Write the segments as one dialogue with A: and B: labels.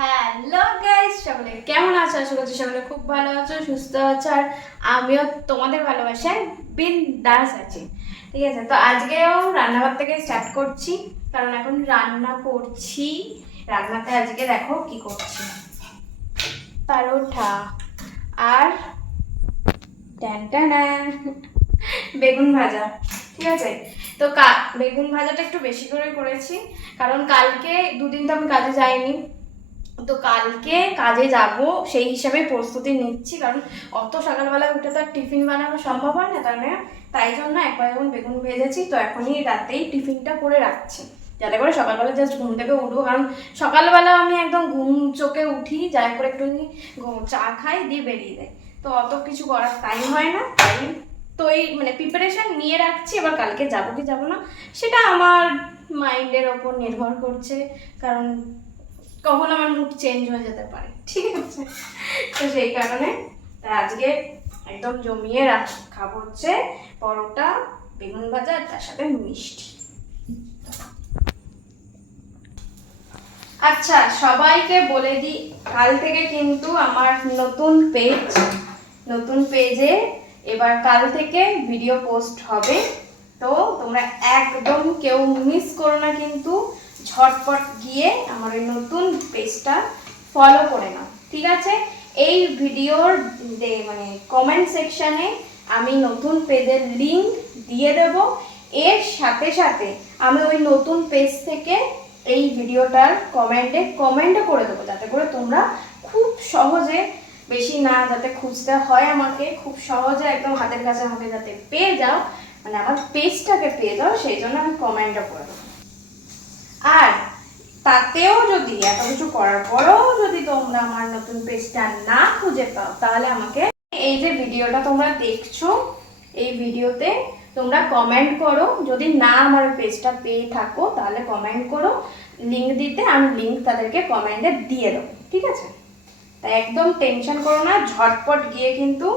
A: Hello guys সকলে কেমন আছো? আশা করছি সকলে খুব ভালো আছো, সুস্থ আছো, আর আমিও তোমাদের ভালোবাসায় বিন দাস আছি। ঠিক আছে, তো আজকেও রান্নাঘর থেকে স্টার্ট করছি, কারণ এখন রান্না করছি। রান্নাতে আজকে দেখো কি করছি। পারোঠা আর বেগুন ভাজা। ঠিক আছে? তো কা বেগুন ভাজাটা একটু বেশি করে করেছি, কারণ কালকে দুদিন তো আমি কাজে যাইনি। তো কালকে কাজে যাব, সেই হিসাবে প্রস্তুতি নিচ্ছি, কারণ অত সকালবেলা উঠে তো আর টিফিন বানানো সম্ভব হয় না তার মানে তাই জন্য একবার যখন বেগুন ভেজেছি, তো এখনই রাতেই টিফিনটা করে রাখছি। যাতে করে সকালবেলা জাস্ট ঘুম থেকে উঠবো, কারণ সকালবেলা আমি একদম ঘুম চোখে উঠি, যাই করে ঘুম- চা খাই, দিয়ে বেরিয়ে দেয় তো অত কিছু করার টাইম হয় না তাই তো এই মানে প্রিপারেশন নিয়ে রাখছি, এবার কালকে যাব কি যাব না, সেটা আমার মাইন্ডের ওপর নির্ভর করছে, কারণ কখন আমার মুড চেঞ্জ হয়ে যেতে পারে। ঠিক আছে? তো সেই কারণে তাই আজকে একদম জমিয়ে রাখ, খাব হচ্ছে পরোটা, বেগুন ভাজা তার সাথে মিষ্টি। আচ্ছা সবাইকে বলে দিই, কাল থেকে কিন্তু আমার নতুন পেজ নতুন পেজে এবার কাল থেকে ভিডিও পোস্ট হবে। তো তোমরা একদম কেউ মিস করো না কিন্তু ঝটপট গিয়ে আমার ওই নতুন পেজটা ফলো করে নাও, ঠিক আছে? এই ভিডিওর মানে কমেন্ট সেকশানে আমি নতুন পেজের লিঙ্ক দিয়ে দেব। এর সাথে সাথে আমি ওই নতুন পেজ থেকে এই ভিডিওটার কমেন্টে কমেন্টও করে দেবো, যাতে করে তোমরা খুব সহজে, বেশি না যাতে খুঁজতে হয় আমাকে, খুব সহজে একদম হাতের কাছে আমাকে যাতে পেয়ে যাও মানে আমার পেজটাকে পেয়ে যাও, সেই জন্য আমি কমেন্টও করে দেবো। আর তাতেও যদি এত কিছু করার পরেও যদি তোমরা আমার নতুন পেজটা না খুঁজে পাও, তাহলে আমাকে এই যে ভিডিওটা তোমরা দেখছ, এই ভিডিওতে তোমরা কমেন্ট করো। যদি না আমার পেজটা পেয়ে থাকো, তাহলে কমেন্ট করো। লিঙ্ক দিতে আমি লিঙ্ক তাদেরকে কমেন্টে দিয়ে দেবো, ঠিক আছে? তাই একদম টেনশন করো না, ঝটপট গিয়ে কিন্তু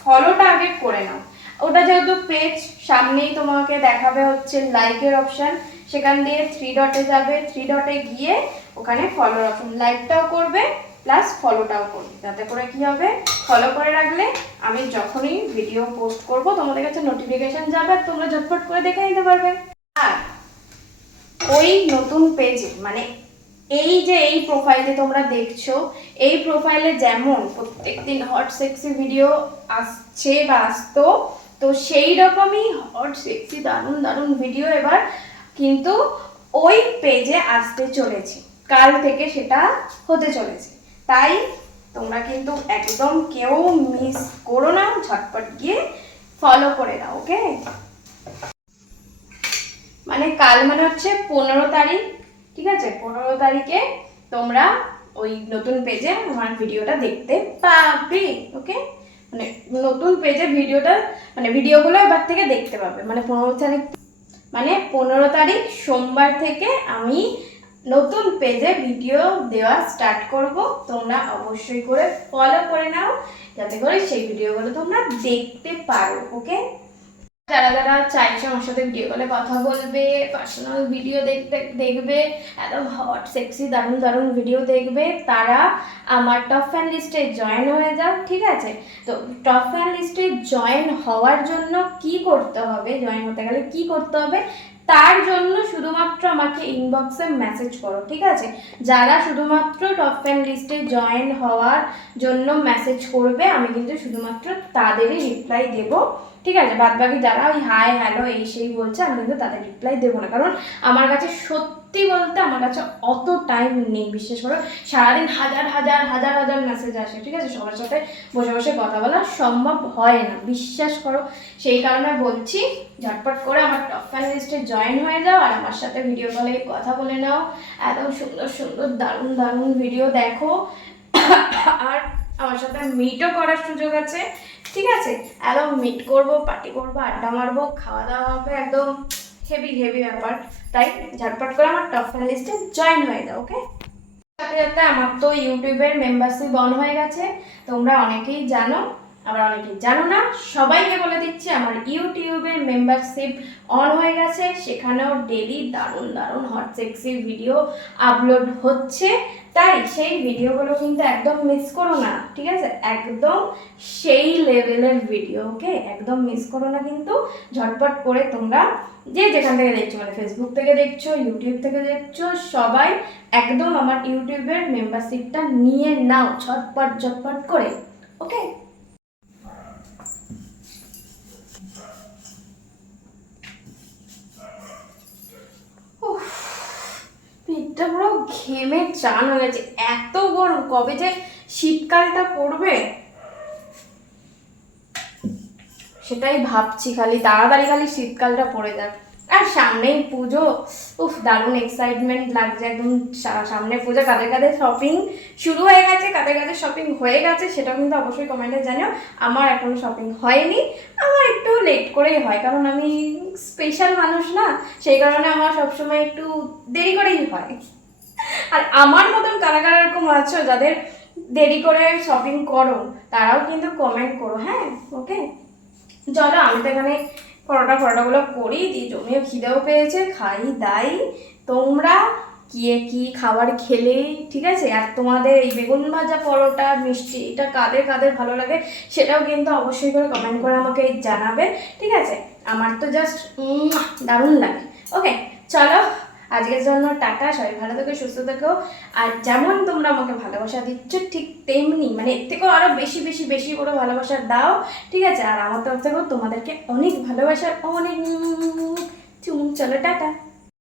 A: ফলোটা আগে করে নাও। ওটা যেহেতু পেজ সামনেই তোমাকে দেখাবে হচ্ছে লাইকের অপশন সেখান দিয়ে থ্রি ডটে যাবে থ্রি ডটে গিয়ে ওখানে ফলো অপশন লাইকটাও করবে প্লাস ফলোটাও করবে। যাতে করে কি হবে? ফলো করে রাখলে আমি যখনই ভিডিও পোস্ট করব, তোমাদের কাছে নোটিফিকেশন যাবে আর তোমরা ঝটপট করে দেখে নিতে পারবে। আর ওই নতুন পেজে মানে এই যে এই প্রোফাইলে তোমরা দেখছ, এই প্রোফাইলে যেমন প্রত্যেকদিন হট সেক্সি ভিডিও আসছে বা আসতো, তো সেই রকমই হট সেক্সি দারুণ দারুণ ভিডিও এবার কিন্তু ওই পেজে আসতে চলেছে। কাল থেকে সেটা হতে চলেছে। তাই তোমরা কিন্তু একদম কেউ মিস করো না, ঝটপট গিয়ে ফলো করে দাও ওকে মানে কাল মানে হচ্ছে পনেরো তারিখ, ঠিক আছে? পনেরো তারিখে তোমরা ওই নতুন পেজে আমার ভিডিওটা দেখতে পাবে ওকে মানে নতুন পেজে ভিডিওটা মানে ভিডিওগুলো এবার থেকে দেখতে পাবে। মানে পনেরো তারিখ মানে পনেরো তারিখ সোমবার থেকে আমি নতুন পেজে ভিডিও দেওয়া স্টার্ট করব। তোমরা অবশ্যই করে ফলো করে নাও। যাতে করে সেই ভিডিওগুলো তোমরা দেখতে পারো ওকে যারা যারা চাইছে আমার সাথে ভিডিও কলে কথা বলবে পার্সোনাল ভিডিও দেখতে দেখবে একদম হট সেক্সি দারুণ দারুণ ভিডিও দেখবে, তারা আমার টপ ফ্যান লিস্টে জয়েন হয়ে যাও ঠিক আছে? তো টপ ফ্যান লিস্টে জয়েন হওয়ার জন্য কি করতে হবে? জয়েন হতে গেলে কি করতে হবে? তার জন্য শুধুমাত্র আমাকে ইনবক্সে মেসেজ করো, ঠিক আছে? যারা শুধুমাত্র টপ ফ্যান লিস্টে জয়েন হওয়ার জন্য মেসেজ করবে, আমি কিন্তু শুধুমাত্র তাদেরই রিপ্লাই দেব, ঠিক আছে? বাদবাকি যারা ওই হাই হ্যালো এই সেই বলছে, আমি কিন্তু তাদের রিপ্লাই দেবো না। কারণ আমার কাছে সত্যি বলতে আমার কাছে অত টাইম নেই, বিশেষ করে সারাদিন হাজার হাজার হাজার হাজার মেসেজ আসে, ঠিক আছে? সবার সাথে বসে বসে কথা বলা সম্ভব হয় না। বিশ্বাস করো, সেই কারণে বলছি, ঝটপট করে আমার টপ ফ্যান লিস্টে জয়েন হয়ে যাও আর আমার সাথে ভিডিও কলে কথা বলে নাও। একদম সুন্দর সুন্দর, দারুণ দারুণ ভিডিও দেখো। আর আমার সাথে মিটও করার সুযোগ আছে, ঠিক আছে? একদম মিট করব পার্টি করব, আড্ডা মারবো, খাওয়া দাওয়া হবে, একদম হেভি হেভি ব্যাপার তাই ঝটপট করে আমার টপ ফ্যান লিস্টে জয়েন হয়ে যাও ওকে সাথে সাথে আমার তো ইউটিউবের মেম্বারশিপ অন হয়ে গেছে। তোমরা অনেকেই জানো, আবার অনেকে জানো না, সবাইকে বলে দিচ্ছি, আমার ইউটিউবের মেম্বারশিপ অন হয়ে গেছে। সেখানেও ডেলি দারুণ দারুণ হট সেক্সি ভিডিও আপলোড হচ্ছে। তাই সেই ভিডিওগুলো কিন্তু একদম মিস করো না, ঠিক আছে? একদম সেই লেভেলের ভিডিও ওকে একদম মিস করো না কিন্তু, ঝটপট করে তোমরা যে যেখান থেকে দেখছ মানে ফেসবুক থেকে দেখছ ইউটিউব থেকে দেখছ, সবাই একদম আমার ইউটিউবের মেম্বারশিপটা নিয়ে নাও, ঝটপট ঝটপট করে ওকে উফ, পেটটা পুরো ঘেমে চান হয়ে গেছে। এত গরম, কবে যে শীতকালটা পড়বে? সেটাই ভাবছি খালি, তাড়াতাড়ি খালি শীতকালটা পড়ে যাক। আর সামনেই পুজো, উফ, দারুণ এক্সাইটমেন্ট লাগছে একদম। সামনে পুজো কাদের কাদের শপিং শুরু হয়ে গেছে কাদের কাদের শপিং হয়ে গেছে, সেটাও কিন্তু অবশ্যই কমেন্টে জানিও। আমার এখনও শপিং হয়নি, আমার লেট করেই হয়, কারণ আমি স্পেশাল মানুষ না, সেই কারণে আমার সবসময় একটু দেরি করেই হয়। আর আমার মতন কারা কারা এরকম আছো যাদের দেরি করে শপিং করো, তারাও কিন্তু কমেন্ট করো হ্যাঁ? ওকে চলো, আমি তো এখানে পরোটা ফরোটাগুলো করি, দিয়ে জমিয়ে খিদেও পেয়েছে, খাই, দাই, তোমরা কি কি খাবার খেলে, ঠিক আছে? আর তোমাদের এই বেগুন ভাজা পরোটা, মিষ্টি, এটা কাদের কাদের ভালো লাগে সেটাও কিন্তু অবশ্যই করে কমেন্ট করে আমাকে জানাবে, ঠিক আছে? আমার তো জাস্ট দারুণ লাগে। ওকে চলো, আজকের জন্য টাটা, সবাই ভালো থেকো, সুস্থ থেকো। আর যেমন তোমরা আমাকে ভালোবাসা দিচ্ছ, ঠিক তেমনি মানে এর থেকেও আরও বেশি বেশি বেশি করে ভালোবাসা দাও, ঠিক আছে? আর আমার তরফ থেকেও তোমাদেরকে অনেক ভালোবাসার অনেক চুমুক চলো, টাটা।